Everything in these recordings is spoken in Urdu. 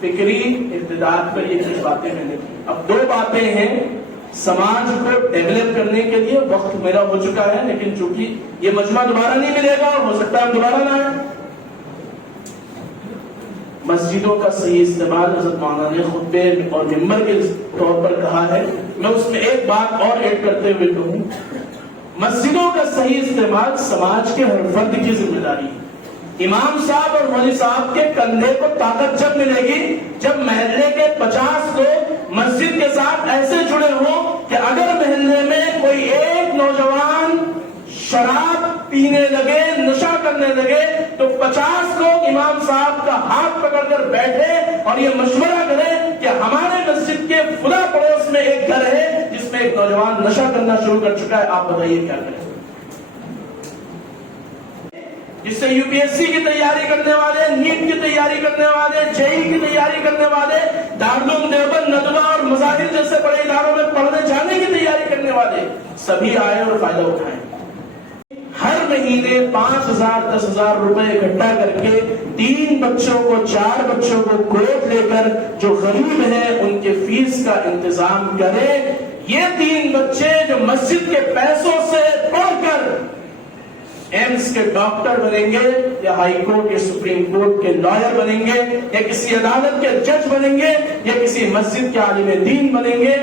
فکری ارتداد پر یہ کچھ باتیں میں نے کی. اب دو باتیں ہیں سماج کو ڈیولپ کرنے کے لیے. وقت میرا ہو چکا ہے لیکن چونکہ یہ مجمع دوبارہ نہیں ملے گا اور ہو سکتا ہے ہم دوبارہ نہ آئیں. مسجدوں کا صحیح استعمال حضرت مولانا نے خطبے اور ممبر کے طور پر کہا ہے. میں اس میں ایک بات اور ایڈ کرتے ہوئے کہوں, مسجدوں کا صحیح استعمال سماج کے ہر فرد کی ذمہ داری ہے. امام صاحب اور مولوی صاحب کے کندھے کو طاقت جب ملے گی جب محلے کے 50 لوگ مسجد کے ساتھ ایسے جڑے ہوں کہ اگر محلے میں کوئی ایک نوجوان شراب پینے لگے, نشہ کرنے لگے, تو 50 لوگ امام صاحب کا ہاتھ پکڑ کر بیٹھے اور یہ مشورہ کریں کہ ہمارے مسجد کے فلاں پڑوس میں ایک گھر ہے جس میں ایک نوجوان نشہ کرنا شروع کر چکا ہے, آپ بتائیے کیا کریں. جس سے یو پی ایس سی کی تیاری کرنے والے, نیٹ کی تیاری کرنے والے, جے کی تیاری کرنے والے, دارالعلوم دیوبند, ندوہ اور مظاہر جیسے بڑے اداروں میں پڑھنے جانے کی تیاری کرنے والے سبھی آئے اور فائدہ اٹھائیں. ہر مہینے 5,000 10,000 روپے اکٹھا کر کے 3 بچوں کو 4 بچوں کو گود لے کر جو غریب ہیں ان کے فیس کا انتظام کریں. یہ 3 بچے جو مسجد کے پیسوں سے پڑھ کر ایمس کے ڈاکٹر بنیں گے یا ہائی کورٹ یا سپریم کورٹ کے لائر بنیں گے یا کسی عدالت کے جج بنیں گے یا کسی مسجد کے عالم دین بنیں گے,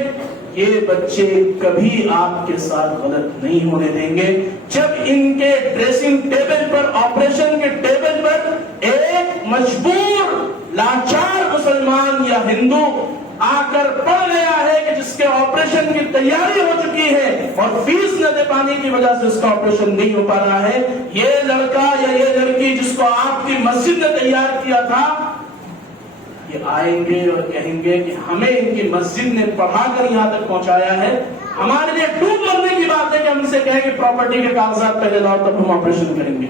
یہ بچے کبھی آپ کے ساتھ غلط نہیں ہونے دیں گے. جب ان کے ڈریسنگ ٹیبل پر, آپریشن کے ٹیبل پر ایک مجبور لاچار مسلمان یا ہندو آ کر پڑ گیا ہے کہ جس کے آپریشن کی تیاری ہو چکی ہے اور فیس نہ دے پانے کی وجہ سے اس کا آپریشن نہیں ہو پا رہا ہے, یہ لڑکا یا یہ لڑکی جس کو آپ کی مسجد نے تیار کیا تھا, یہ آئیں گے اور کہیں گے کہ ہمیں ان کی مسجد نے پڑھا کر یہاں تک پہنچایا ہے. ہمارے لیے ڈوب مرنے کی بات ہے کہ ہم سے کہیں کہ پراپرٹی کے کاغذات پہلے لاؤ تب ہم آپریشن کریں گے.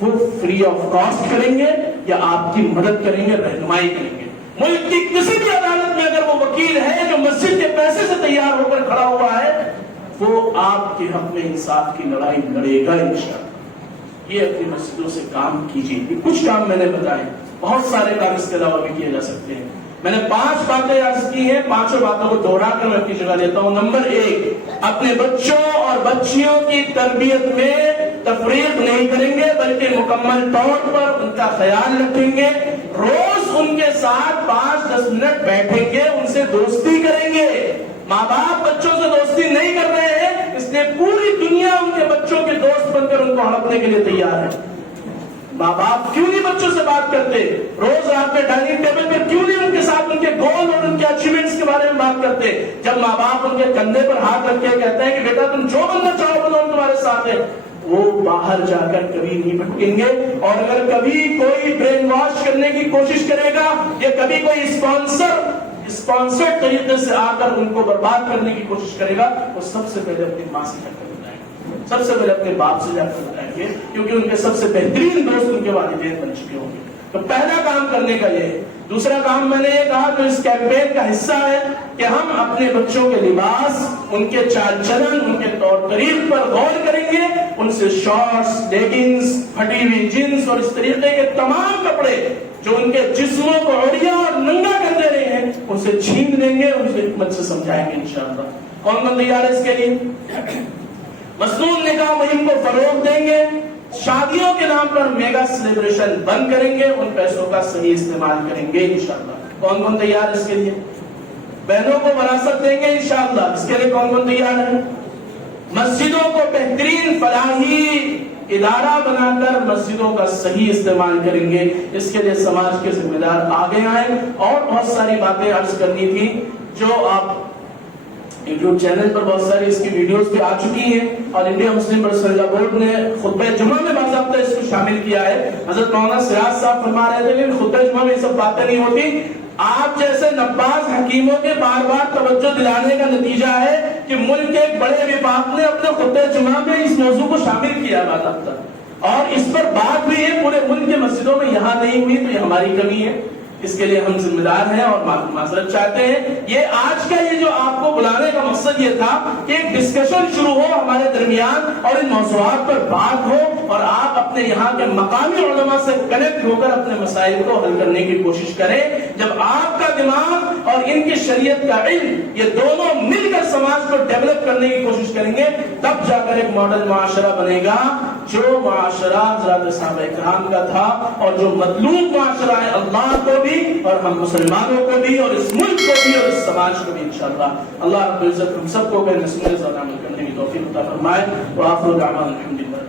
وہ فری آف کاسٹ کریں گے یا آپ کی مدد کریں گے, رہنمائی کریں گے. ملک کی کسی بھی عدالت میں اگر وہ وکیل ہے جو مسجد کے پیسے سے تیار ہو کر کھڑا ہوا ہے, وہ آپ کے حق میں انصاف کی لڑائی لڑے گا انشاءاللہ. یہ اپنی مسجدوں سے کام کیجیے. کچھ کام میں نے بتائے, بہت سارے کام اس کے علاوہ بھی کیے جا سکتے ہیں. میں نے 5 باتیں عرض کی ہیں, 5 باتوں کو دوہرا کر میں اپنی جگہ لیتا ہوں. نمبر 1, اپنے بچوں اور بچیوں کی تربیت میں تفریق نہیں کریں گے بلکہ مکمل طور پر ان کا خیال رکھیں گے. روز ان کے ساتھ 5-10 منٹ بیٹھیں گے, ان سے دوستی کریں گے. ماں باپ بچوں سے دوستی نہیں کر رہے ہیں اس لیے پوری دنیا ان کے بچوں کے دوست بن کر ان کو ہڑپنے کے لیے تیار ہے. ماں باپ کیوں نہیں بچوں سے بات کرتے, روز رات میں ڈائننگ ٹیبل پر کیوں نہیں ان کے ساتھ ان کے گول اور ان کے اچیومنٹس کے بارے میں بات کرتے. جب ماں باپ ان کے کندھے پر ہاتھ رکھ کے کہتے ہیں کہ بیٹا تم جو بننا چاہو بنو, ہم تمہارے ساتھ ہیں, وہ باہر جا کر کبھی نہیں بھٹکیں گے. اور اگر کبھی کوئی برین واش کرنے کی کوشش کرے گا یا کبھی کوئی اسپانسرڈ طریقے سے آ کر ان کو برباد کرنے کی کوشش کرے گا, وہ سب سے پہلے اپنی ماں سے جا کر بتائیں گے, سب سے پہلے اپنے باپ سے جا کر بتائیں گے, کیونکہ ان کے سب سے بہترین دوست ان کے والدین بن چکے ہوں گے. تو پہلا کام کرنے کا یہ ہے. دوسرا کام میں نے یہ کہا جو اس کیمپین کا حصہ ہے کہ ہم اپنے بچوں کے لباس, ان کے چال چلن, ان کے طور طریق پر غور کریں گے. ان سے شارٹس, لیگنگز, پھٹی ہوئی جینس اور اس طریقے کے تمام کپڑے جو ان کے جسموں کو عریاں اور ننگا کر دے رہے ہیں ان سے چھین دیں گے, ان سے حکمت سے سمجھائیں گے انشاءاللہ. کون تیار ہے اس کے لیے؟ مصنون نکاح مہم کو فروغ دیں گے. شادیوں کے نام پر میگا سیلیبریشن بند کریں گے, ان پیسوں کا صحیح استعمال کریں گے انشاءاللہ. کون تیار ہے اس کے لیے؟ بہنوں کو وراثت دیں گے انشاءاللہ. اس کے لیے کون تیار ہے؟ مسجدوں کو بہترین فلاحی ادارہ بنا کر مسجدوں کا صحیح استعمال کریں گے. اس کے لیے سماج کے ذمہ دار آگے آئیں. اور بہت ساری باتیں عرض کرنی تھی جو آپ یوٹیوب چینل پر بہت ساری اس کی ویڈیوز بھی آ چکی ہیں اور انڈیا مسلم پرسنل لا بورڈ نے خطبہ جمعہ میں باضابطہ اس کو شامل کیا ہے. حضرت مولانا سراج صاحب فرما رہے تھے کہ خطبہ جمعہ میں یہ سب باتیں نہیں ہوتی. آپ جیسے نباز حکیموں کے بار بار توجہ دلانے کا نتیجہ ہے کہ ملک کے ایک بڑے وفاق نے اپنے خطبہ جمعہ میں اس موضوع کو شامل کیا باضابطہ, اور اس پر بات ہوئی ہے پورے ملک کے مسجدوں میں, یہاں نہیں ہوئی تو یہ ہماری کمی ہے. اس کے لیے ہم ذمہ دار ہیں اور معذرت چاہتے ہیں. یہ آج کا یہ جو آپ کو بلانے کا مقصد یہ تھا کہ ایک ڈسکشن شروع ہو ہمارے درمیان اور ان موضوعات پر بات ہو اور آپ اپنے یہاں کے مقامی علماء سے کنیکٹ ہو کر اپنے مسائل کو حل کرنے کی کوشش کریں. جب آپ کا دماغ اور ان کی شریعت کا علم یہ دونوں مل کر سماج کو ڈیولپ کرنے کی کوشش کریں گے, تب جا کر ایک ماڈل معاشرہ بنے گا, جو معاشرہ حضرات صحابہ کرام کا تھا, اور جو مطلوب معاشرہ ہے اللہ کو بھی اور ہم مسلمانوں کو بھی اور اس ملک کو بھی اور اس سماج کو بھی انشاءاللہ. اللہ رب العزت ہم سب کو کہ نسل عمل کرنے کی توفیق عطا فرمائے. وآخر دعوانا الحمدللہ.